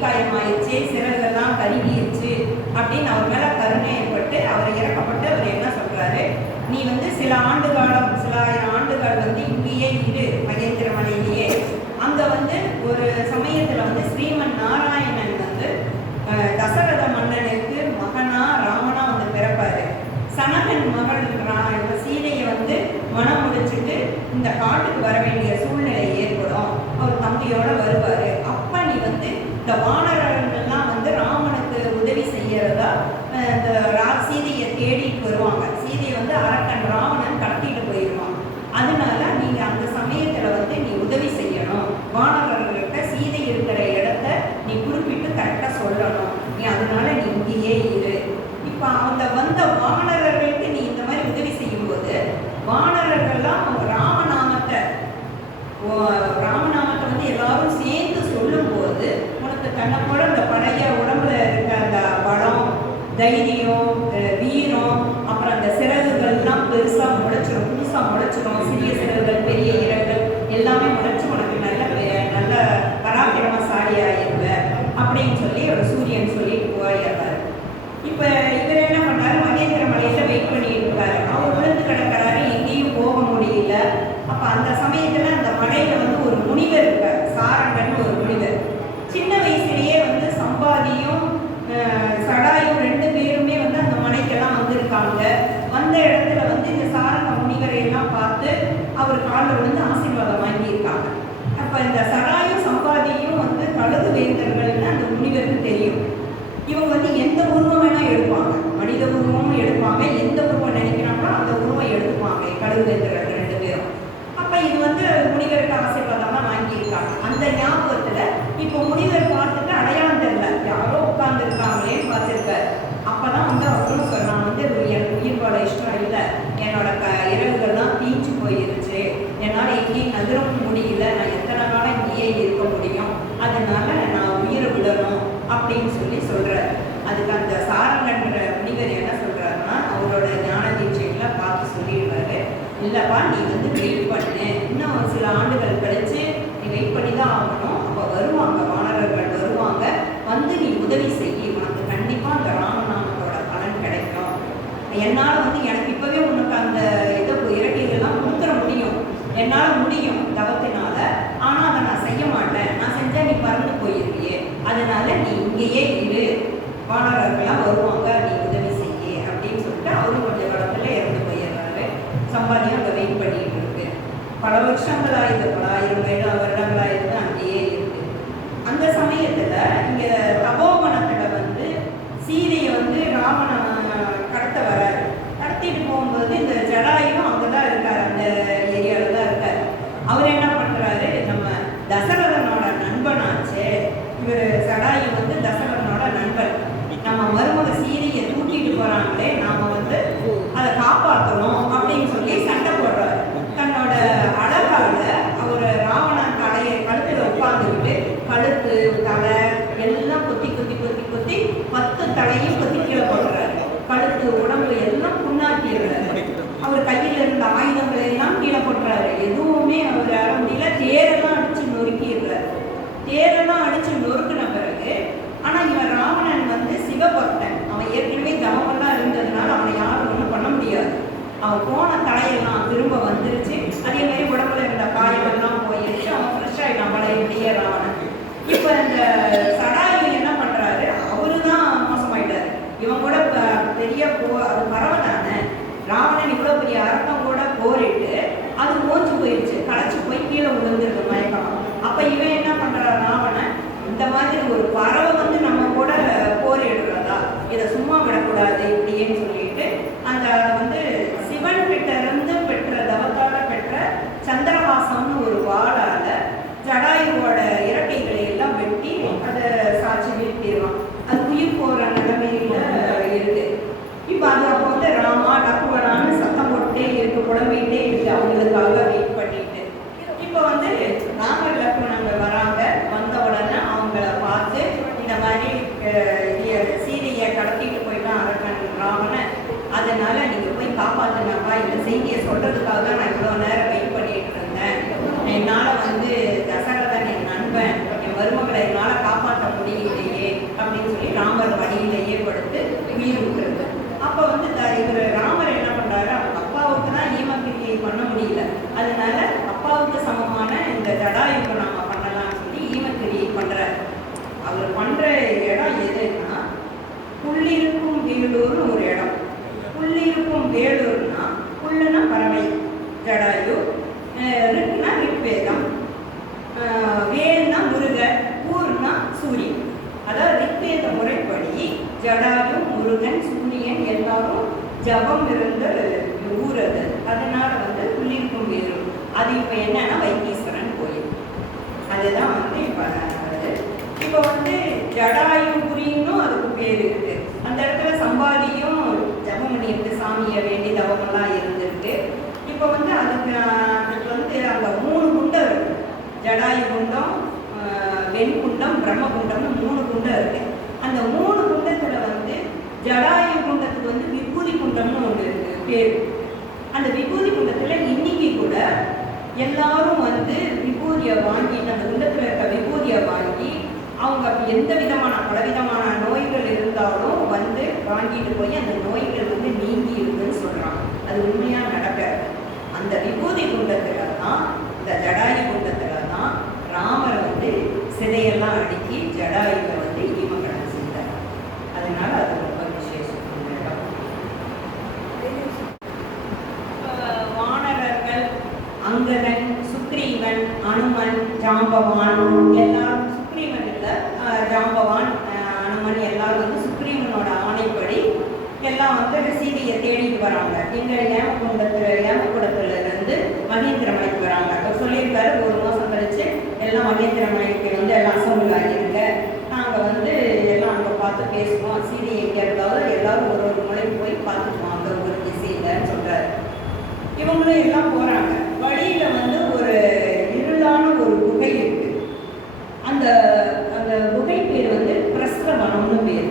தீக்காயமாயிடுச்சு, சிறகுலாம் கருகிருச்சு அப்படின்னு அவர் மேலே கருணை ஏற்பட்டு அவர் இறக்கப்பட்டு அவர் என்ன சொல்கிறாரு, நீ வந்து சில ஆயிரம் ஆண்டுகள் வந்து இங்கேயே இரு மகேந்திரமலையிலேயே. அங்கே வந்து ஒரு சமயத்தில் வந்து ஸ்ரீமன் நாராயணன் வந்து தசரத மன்னனுக்கு மகனா ராமனா வந்து பிறப்பாரு. சனகன் மகள் சீதையை வந்து மனம் முடிச்சுட்டு இந்த காட்டுக்கு வர வேண்டிய சூழ்நிலை ஏற்படும். அவர் தம்பியோட வருவார். அப்போ நீ வந்து இந்த வானரங்கள்லாம் வந்து ராமனுக்கு உதவி செய்யறதா இந்த சீதையை தேடிட்டு வருவாங்க. சீதையை வந்து அரக்கன் ராவணன் கடத்திட்டு போயிடுவான். அதனால நீங்கள் அந்த சமயத்தில் வந்து நீ உதவி செய்யணும். வானரர்கள்ட்ட சீதை இருக்கிற இடத்த நீ குறிப்பிட்டு கரெக்டாக சொல்லணும். நீ அதனால நீ இங்கேயே இரு. இப்போ அந்த வந்த வானரர்களுக்கு நீ இந்த மாதிரி உதவி செய்யும்போது வானரர்கள்லாம் ராமநாமத்தை வந்து எல்லாரும் சேர்ந்து சொல்லும்போது உனக்கு தன்னை போல இந்த பழைய உடம்புல இருக்க அந்த பலம், தைரியம், வீரம், அப்புறம் அந்த சிறகுகள்லாம் பெருசாக முளைச்சிடும், புதுசாக முளைச்சிடும். சிறிய சிறகுகள், பெரிய இறகுகள் எல்லாமே முளைச்சி உனக்கு நல்ல பராக்கிரமசாலி ஆயிருவ அப்படின்னு சொல்லி ஒரு சூரியன் சொல்லிட்டு போயிடுறாரு. இப்போ இவர் என்ன பண்ணாரு, மகேந்திர மலையில வெயிட் பண்ணிட்டு இருக்காரு. அவர் விழுந்து கிடக்கிறாரு, எங்கேயும் போக முடியல. அப்போ அந்த சமயத்தில் அந்த மலையில வந்து ஒரு முனிவர் இருக்கார், சாரங்கன்னு ஒரு முனிவர். சின்ன வயசுலேயே வந்து சம்பாதியும் சடாயும் 2 பேருமே வந்து அந்த மலைக்கெல்லாம் வந்திருக்காங்க. வந்த இடத்துல வந்து இந்த சாரங்க முனிவரை எல்லாம் பார்த்து அவர் காலில் விழுந்து ஆசீர்வாதம் வாங்கியிருக்காங்க. அப்போ இந்த சடாயும் சம்பாதியும் வந்து கழுகு வேந்தர்கள்னு அந்த முனிவருக்கு தெரியும். இவங்க வந்து எந்த உருவம் வேணா எடுப்பாங்க, மனித உருவமும் எடுப்பாங்க, எந்த உருவம் நினைக்கிறாங்களோ அந்த உருவம் எடுத்துப்பாங்க கழுகு வேந்தர்கள் 2 பேரும். அப்போ இது வந்து முனிவருக்கு ஆசீர்வாதமாக வாங்கியிருக்காங்க. அந்த ஞாபகத்தில் இப்போ முனிவர் பார்த்துட்டு அடையாளம் தெரியல, யாரோ உட்கார்ந்துருக்காங்களே பார்த்துருக்காரு. அப்போதான் வந்து அவரும் சொன்னான், வந்து எனக்கு உயிர் வாழ இஷ்டம் இல்லை, என்னோட இறகுகள்லாம் தீஞ்சு போயிருச்சு, என்னால் எங்கேயும் நகரம் முடியல, நான் எத்தனை காலம் இங்கேயே இருக்க முடியும், அதனால நான் உயிரை விடணும் அப்படின்னு சொல்லி சொல்கிறார். அதுக்கு அந்த சாரங்கன்ற முனிவர் என்ன சொல்கிறாருன்னா, அவரோட ஞான தீட்சைகளை பார்த்து சொல்லிடுவாரு, இல்லைப்பா நீ வந்து வெயிட் பண்ணு, இன்னும் சில ஆண்டுகள் கழிச்சு நீ வெயிட் பண்ணி தான் ஆகணும். அப்போ வருவாங்க, வானரர்கள் வருவாங்க, வந்து நீ உதவி செய்ய, உனக்கு கண்டிப்பாக அந்த ராமநாமத்தோட பலன் கிடைக்கும். என்னால் வந்து எனக்கு இப்போவே உனக்கு அந்த இறக்கைகள்லாம் கொடுத்துட முடியும், என்னால் முடியும் தவத்தினால, ஆனால் அதை நான் செய்ய மாட்டேன், நான் செஞ்சால் நீ பறந்து போயிருக்கியே, அதனால நீ இங்கேயே இரு, வானரர்கள்லாம் வருவாங்க, நீ உதவி செய்ய அப்படின்னு சொல்லிட்டு அவரும் கொஞ்சம் காலத்தில் இறந்து போயிடுறாரு. சம்பாதியம் அங்கே வெயிட் பண்ணிட்டு இருக்கு. பல வருஷங்களாயிருந்து, பல 1000 வருடங்களாயிருந்து அங்கேயே இருக்கு. அந்த சமயத்தில் இங்கே தபோவனத்தில் வந்து சீதையை வந்து ராவணன் கடத்த வராரு. கடத்திட்டு போகும்போது இந்த ஜடாயும் அங்கே தான் இருக்கார், அந்த ஏரியாவில் தான் இருக்கார். அவர் என்ன பண்ணுறாரு, நம்ம தசரதனோட நண்பனாச்சு இவர். ஜடாயு வந்து தசரதனோட நண்பன். நம்ம மருமக சீதையை தூக்கிட்டு போகிறாங்களே, நாம் வந்து அதை காப்பாற்றணும் அப்படின்னு சொல்லி சண்டை போடுறாரு. தன்னோட அழகால அவர் ராவணன் கழுத்தில் உட்காந்துக்கிட்டு கழுத்து, தலை எல்லாம் கொத்தி 10 தலையும் கொத்தி கீழே போடுறாரு. கழுத்து, உடம்பு எல்லாம் புண்ணாக்கிடுறாரு. அவர் கையில் இருந்த ஆயுதங்களை எல்லாம் கீழே போட்டுறாரு. எதுவுமே அவர் அற முடியல. தேரெல்லாம் அடிச்சு நொறுக்கிடுறாரு. தேரெல்லாம் அடிச்சு நொறுக்கின பிறகு, ஆனால் இவன் ராவணன் வந்து சிவபக்தன், அவன் ஏற்கனவே தவமெல்லாம் இருந்ததுனால அவனை யாரும் ஒன்றும் பண்ண முடியாது. அவன் போன தலையெல்லாம் திரும்ப வந்துருச்சு. அதே மாதிரி உடம்புல இருந்த காயமெல்லாம் போயிடுச்சு. அவன் ஃப்ரெஷ் ஆகிட்டான் பழையபடியே ராவணன். இப்போ இந்த சடாயு என்ன பண்ணுறாரு, அவரு தான் மோசமாயிட்டார். இவன் கூட பெரிய அது பரவதானே, ராவணன் இவ்வளோ பெரிய அரக்கம் கூட போரிட்டு அது ஓஞ்சு போயிடுச்சு, களைச்சி போய் கீழே விழுந்துருக்கு மயக்கம். அப்போ இவன் என்ன பண்ணுறான், ராவணன் இந்த மாதிரி ஒரு பறவை வந்து நம்ம கூட போரிடுறதா, இதை சும்மா விடக்கூடாது இப்படின்னு சொல்லிட்டு அந்த வந்து சிவன் கிட்ட இருந்து பெற்ற தவத்தால பெற்ற சந்திரவாசம்னு ஒரு வாளால ஜடாயுவோட இறக்கைகளை எல்லாம் வெட்டி அதை ஜடாயு, முருகன், சூரியன் எல்லாரும் ஜபம் இருந்த ஊர் அது. அதனால வந்து உள்ளிருக்கும் வேறு அது இப்போ என்னன்னா வைத்தீஸ்வரன் கோயில். அதுதான் வந்து இப்போ வருது. இப்போ வந்து ஜடாயுபுரின்னு அதுக்கு பேர் இருக்கு. அந்த இடத்துல சம்பாதியும் ஜபம் பண்ணியிருக்கு, சாமியை வேண்டி தவமெல்லாம் இருந்திருக்கு. இப்போ வந்து அதுக்கு வந்து அங்கே 3 குண்டம் இருக்கு. ஜடாயு குண்டம், வெண்குண்டம், பிரம்மகுண்டம்னு 3 குண்டம் இருக்கு. அந்த 3 குண்டத்தில் வந்து ஜடாயு குண்டத்துக்கு வந்து விபூதி குண்டம்னு ஒன்று இருக்கு பேர். அந்த விபூதி குண்டத்தில் இன்னைக்கு கூட எல்லாரும் வந்து விபூதியை வாங்கி, அந்த குண்டத்தில் இருக்க விபூதியை வாங்கி அவங்க எந்த விதமான பலவிதமான நோய்கள் இருந்தாலும் வந்து வாங்கிட்டு போய் அந்த நோய்கள் வந்து நீங்கி இருக்குன்னு சொல்கிறாங்க. அது உண்மையாக நடக்கிறது. அந்த விபூதி குண்டத்தில் தான், இந்த ஜடாயு குண்டத்தில் தான் ராமர் வந்து சிதையெல்லாம் அடுக்கி ஜடாயுவை வந்து ஈமக்கடன் செஞ்சார். அதனால அது ரொம்ப விசேஷம். வானரர்கள், அங்கதன், சுக்ரீவன், அனுமன், ஜாம்பவான் எல்லாரும், சுக்ரீவன் இல்லை ஜாம்பவான், அனுமன் எல்லாரும் வந்து சுக்ரீவனோட ஆணைப்படி எல்லாம் வந்து சீதையை தேடிட்டு வராங்க. எங்கள் ஏமகுடத்துல இருந்து மகேந்திரமலைக்கு வராங்க. அவர் சொல்லியிருக்காரு 1 மாதம் கழிச்சு எல்லாம் மகேந்திரமலைக்கு வந்து எல்லாம் அசம்பிள் ஆகியிருங்க, நாங்கள் வந்து எல்லாம் அங்கே பார்த்து பேசுவோம், சீதையை எங்கே இருந்தாலும் எல்லாரும் ஒரு மலைக்கு போய் பார்த்துக்குவோம், அங்கே ஒரு திசையில்னு சொல்கிறாரு. இவங்களும் எல்லாம் போகிறாங்க. வழியில் வந்து ஒரு இருளான ஒரு குகை இருக்கு. அந்த அந்த குகை பேர் வந்து பிரஸ்ரவனம்னு பேர்.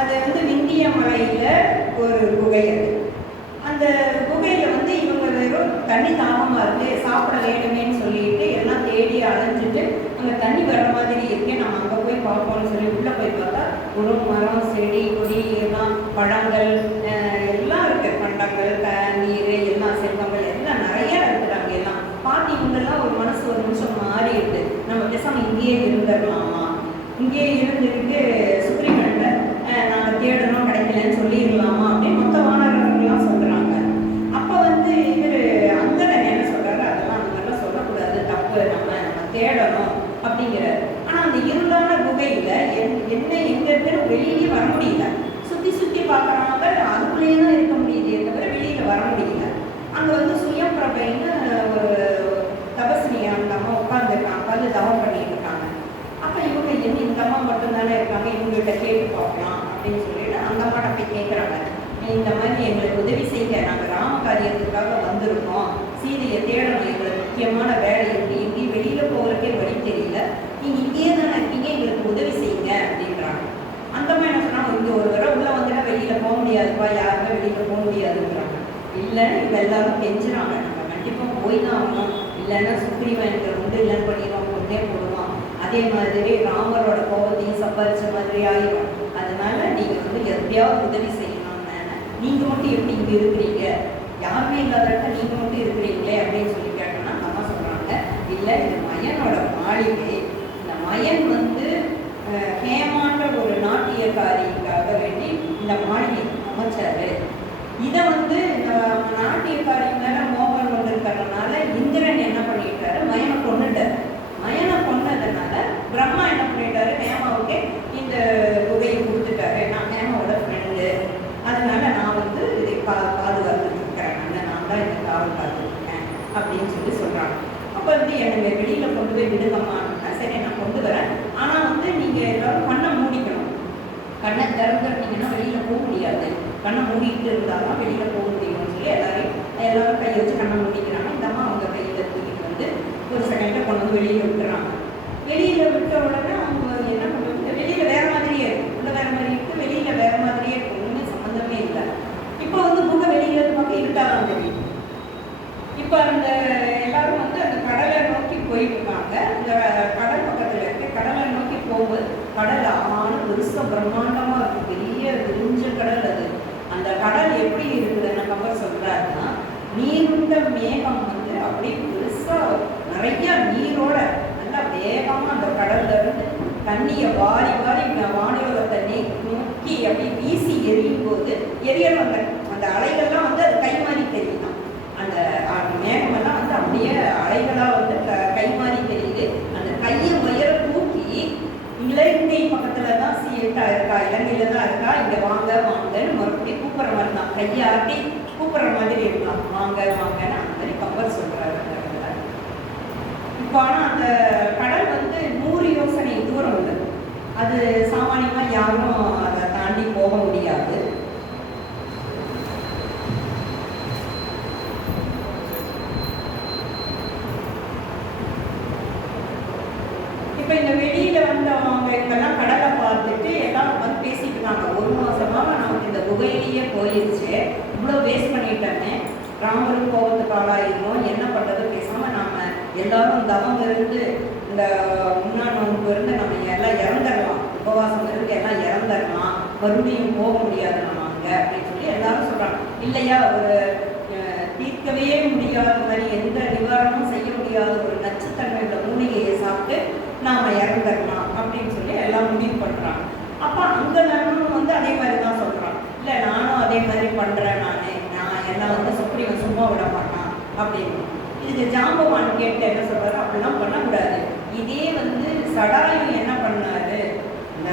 அது வந்து விந்திய மலையில் ஒரு குகை. அது அந்த குகையில் வந்து இவங்க வெறும் தண்ணி தாகமாக இருக்குது, சாப்பிட வேணுமேன்னு சொல்லிட்டு எல்லாம் தேடி அலைஞ்சிட்டு அங்கே தண்ணி வர மாதிரி இருக்கே, நம்ம அங்கே போய் பார்ப்போம்னு சொல்லி உள்ளே போய் பார்த்தா ஒரு மரம், செடி, கொடி எல்லாம், பழங்கள் எல்லாம் இருக்குது. பண்டங்கள், நீர், எல்லாம் செல்வங்கள் எல்லாம் நிறையா இருக்குறாங்க. எல்லாம் பார்த்து இவங்கெல்லாம் ஒரு மனசு ஒரு நிமிஷம் மாறிடுது. நம்ம பேசாமல் இங்கேயே இருந்துடலாமா, இங்கேயே இருந்துட்டு சுக்ரீவன்கிட்ட நாங்கள் தேடணும் கிடைக்கலன்னு சொல்லிடலாமா அப்படின்னு மொத்த வானரர்கள்லாம் சொல்கிறாங்க. அப்போ வந்து இவர் அங்கதன் என்ன சொல்கிறாரு, அதெல்லாம் நம்மளாம் சொல்லக்கூடாது, தப்பு, நம்ம தேடணும் அப்படிங்கிறார். ஆனால் அந்த இருளான குகையில் என்ன எங்கே இருக்குன்னு வெளியே வர முடியல. சுற்றி சுற்றி பார்க்குறாங்க, அதுக்குள்ளேயே தான் இருக்க முடியுதே தவிர வெளியில் வர முடியல. அங்கே வந்து சுயம்பிரபைன்னு ஒரு தபஸ்னியா அந்த அம்மா உட்காந்துருக்காங்க, உட்காந்து தவம் பண்ணிட்டு இருக்காங்க. அப்போ இவங்க என்ன இந்த அம்மா மட்டும்தானே இருக்காங்க, இவங்ககிட்ட கேட்டு பார்க்கலாம் அப்படின்னு சொல்லிட்டு அந்த அம்மாட்ட போய் கேட்குறாங்க, இந்த மாதிரி எங்களுக்கு உதவி செய்ய, நாங்கள் ராம காரியத்துக்காக வந்திருக்கோம், சீதையை தேடணும், எங்களுக்கு முக்கியமான வேலை இருக்குது, எங்கேயும் வெளியில் போகிறதுக்கே வழி தெரியல, நீங்கள் இங்கேயே தானே இருக்கீங்க, எங்களுக்கு உதவி செய்யுங்க அப்படின்றாங்க. அந்த மாதிரி என்ன சொன்னாங்க, இங்கே ஒரு தடவை உள்ளே வந்துட்டா வெளியில் போக முடியாதுப்பா, யாருமே வெளியில் போக முடியாதுங்கிறாங்க. இல்லைன்னு இவங்க எல்லாரும் கெஞ்சுறாங்க, நம்ம கண்டிப்பாக போய் தான் ஆகணும், இல்லைன்னா சுக்ரீவன் எனக்கு உண்டு இல்லைன்னு பண்ணிடுவான், கொண்டே போடுவான், அதே மாதிரி ராமரோட கோபத்தையும் சம்பாதிச்ச மாதிரி ஆயிடும், அதனால நீங்கள் வந்து எப்படியாவது உதவி செய்யணும்னு, நீங்கள் மட்டும் எப்படி இங்கே இருக்கிறீங்க, யாருமே இல்லாத இடத்துல நீங்கள் மட்டும் இருக்கிறீங்களே அப்படின்னு சொல்லி கேட்டோம்னா அம்மா சொல்கிறாங்க, இல்லை இது மயனோட மாளிகை, இந்த மயன் வந்து ஹேமான்ற ஒரு நாட்டியக்காரிக்காக வேண்டி இந்த மாளிகை அமைச்சாரு. இதை வந்து நாட்டியக்காரி மேலே மோகம் கொண்டு இருக்கிறதுனால இந்திரன் என்ன பண்ணிட்டாரு, மயனை கொண்டுட்டார். மயனை கொண்டதுனால பிரம்மா என்ன பண்ணிட்டாரு, ஹேமாவுக்கு இந்த குகையை கொடுத்துட்டாரு, நான் ஹேமாவோட ஃப்ரெண்டு, அதனால நான் வந்து இதை பாதுகாத்துட்டு இருக்கிறேன், நான் தான் இந்த காவல் பார்த்துருக்கேன் அப்படின்னு சொல்லி சொல்கிறாங்க. அப்போ வந்து என்னை வெளியில் கொண்டு போய் விடுங்கம்மான்னா, சரி நான் கொண்டு வரேன், ஆனால் வந்து நீங்கள் எல்லோரும் கண்ணை மூடிக்கணும், கண்ணை திறந்துட்டீங்கன்னா வெளியில் போக முடியாது, கண்ணை மூடிட்டு இருந்தால் தான் வெளியில் போக முடியும்னு சொல்லி எல்லாரும் கையை வச்சு கண்ணை மூடிக்கிறாங்க. இந்த அம்மா அவங்க கையில் தூக்கிட்டு வந்து ஒரு செகண்டை கொண்டு வந்து வெளியில் விட்டுறாங்க. வெளியில் விட்ட உடனே அவங்க என்ன பண்ணுவாங்க, வெளியில் வேறு மாதிரியே இருக்கும், உள்ள வேறு மாதிரி இருக்குது, வெளியில் வேறு மாதிரியே இருக்கும், ஒன்றுமே சம்மந்தமே இல்லை. இப்போ வந்து முக வெளியில் பார்க்க இருட்டாதான் தெரியும். இப்போ அந்த எல்லாரும் வந்து அந்த கடலை நோக்கி போயிட்டு இருக்காங்க. இந்த கடல் பக்கத்தில் இருக்க கடலை நோக்கி போகும்போது கடல் பெருசாக பிரம்மாண்டமாக இருக்கும், பெரிய விரிஞ்ச கடல் அது. அந்த கடல் எப்படி இருக்குதுன்னு கம்பர் சொல்கிறாருன்னா, நீருண்ட மேகம் வந்து அப்படியே பெருசாக நிறையா நீரோட நல்லா வேகமாக அந்த கடல்ல இருந்து தண்ணியை வாரி வாரி வானிலத்தை நோக்கி அப்படியே வீசி எரியும் போது எரியணும் அந்த அந்த அலைகள்லாம் வந்து அது கை மாறி தெரியுதான். அந்த மேகமெல்லாம் வந்து அப்படியே அலைகளாக வந்து கை மாறி தெரியுது. அந்த கையை உயர தூக்கி இலங்கை பக்கத்தில் தான் சீட்டா இருக்கா, இலங்கையில தான் இருக்கா, இங்க வாங்க வாங்கன்னு மறுபடியும் கூப்பிடுற மாதிரி தான், கையாட்டி கூப்பிடுற மாதிரி இருக்கலாம், வாங்க வாங்கன்னு அந்த மாதிரி கம்பர் சொல்றாரு அந்த இடத்துல. இப்போ ஆனால் அந்த கடல் வந்து 100 யோசனை தூரம் உள்ளது. அது சாமானியமாக யாரும் அதை தாண்டி போக முடியாது. இப்போ இந்த வெளியில வந்தவங்க இப்பெல்லாம் கடலை பார்த்துட்டு எல்லாம் வந்து பேசிட்டு இருக்காங்க, 1 மாசமாக நமக்கு இந்த குகையிலேயே போயிடுச்சு, இவ்வளோ வேஸ்ட் பண்ணிட்டேன்னு, ராமரும் கோபத்துக்கு ஆளாயிருந்தோம், என்ன பண்ணுறது, பேசாமல் நாம் எல்லாரும் தவம் இருந்து இந்த முன்னாள் நோன்பு இருந்து நம்ம எல்லாம் இறந்துடலாம், உபவாசம் இருந்து எல்லாம் இறந்துடலாம், மறுபடியும் போக முடியாது நம்ம அங்கே அப்படின்னு சொல்லி எல்லாரும் சொல்கிறாங்க. இல்லையா, ஒரு தீர்க்கவே முடியாத மாதிரி எந்த நிவாரணமும் செய்ய முடியாத ஒரு நச்சுத்தன்மை உள்ள மூலிகையை சாப்பிட்டு நாம் இறந்துடலாம் அப்படின்னு சொல்லி எல்லாம் முடிவு பண்ணுறாங்க. அப்போ அங்கே நானும் வந்து அதே மாதிரி தான் சொல்கிறான், இல்லை நானும் அதே மாதிரி பண்ணுறேன், நான் எல்லாம் வந்து சுப்ரீம் சும்மா விட மாட்டான் அப்படின்னு. இதுக்கு ஜாம்பவான் கேட்டு என்ன சொல்கிறாரு, அப்படிலாம் பண்ணக்கூடாது. இதே வந்து சடாயு என்ன பண்ணாரு, இந்த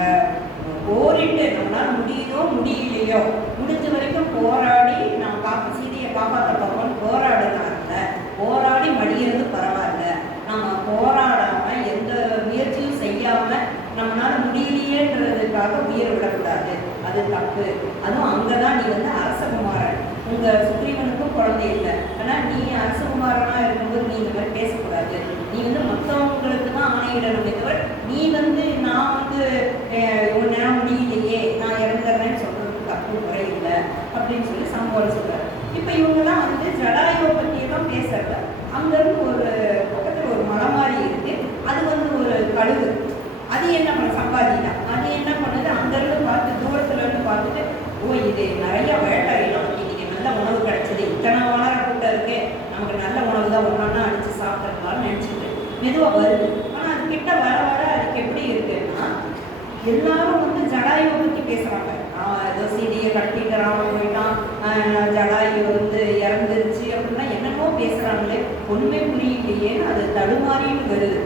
போரிட்டு நம்மளால் முடியுதோ முடியலையோ முடிஞ்ச வரைக்கும் போராடி நான் சீதையை காப்பாற்ற பார்ப்போம்னு போராடினாங்க. போராடி மடிகிறது பரவாயில்ல, நம்ம போராடாமல் எந்த முயற்சியும் செய்யாமல் நம்மளால் முடியலையேன்றதுக்காக உயிரை விடக்கூடாது, அது தப்பு. அதுவும் அங்கே தான் நீ வந்து அரசகுமாரன், உங்கள் சுக்ரீவனுக்கும் குழந்தை இல்லை, ஆனால் நீ அரசகுமாரனாக இருக்கும்போது நீ இந்த மாதிரி பேசக்கூடாது, நீ வந்து மற்றவங்களுக்கு தான் ஆணையிடணுமே தவிர நீ வந்து நான் வந்து உன்னால் முடியலையே நான் இறந்துடுறேன்னு சொல்கிறதுக்கு தப்பு முறை இல்லை அப்படின்னு சொல்லி சம்பவம் சொல்கிறார். இப்போ இவங்கெல்லாம் வந்து ஜடாயுவை பற்றியே தான் பேசுறது. அங்கேருந்து ஒரு பக்கத்தில் ஒரு மலை மாதிரி இருக்குது, அது வந்து ஒரு கழுகு, அது என்ன பண்ண சம்பாதி தான், அது என்ன பண்ணுது, அங்கேருந்து பார்த்து தூரத்துலேருந்து பார்த்துட்டு, ஓ இது நிறைய வேட்டையெல்லாம் இன்னைக்கு நல்ல உணவு கிடைச்சது, இத்தனை வளர கூட்டம் இருக்கே, நமக்கு நல்ல உணவு தான் ஒன்றா அடித்து சாப்பிட்றதுனால நினச்சிட்டு மெதுவாக வருது. ஆனால் அது கிட்ட வர வர அதுக்கு எப்படி இருக்குன்னா, எல்லாரும் வந்து ஜடாயுவை பற்றி பேசுகிறாங்க, ஏதோ சீதையை கட்டிட்டு ராமன் போயிட்டான், ஜடாயு வந்து இறந்துருச்சு அப்படின்னா என்னென்னமோ பேசுகிறாங்களே, ஒன்றுமே புரியலையேன்னு அது தடுமாறின்னு வருது.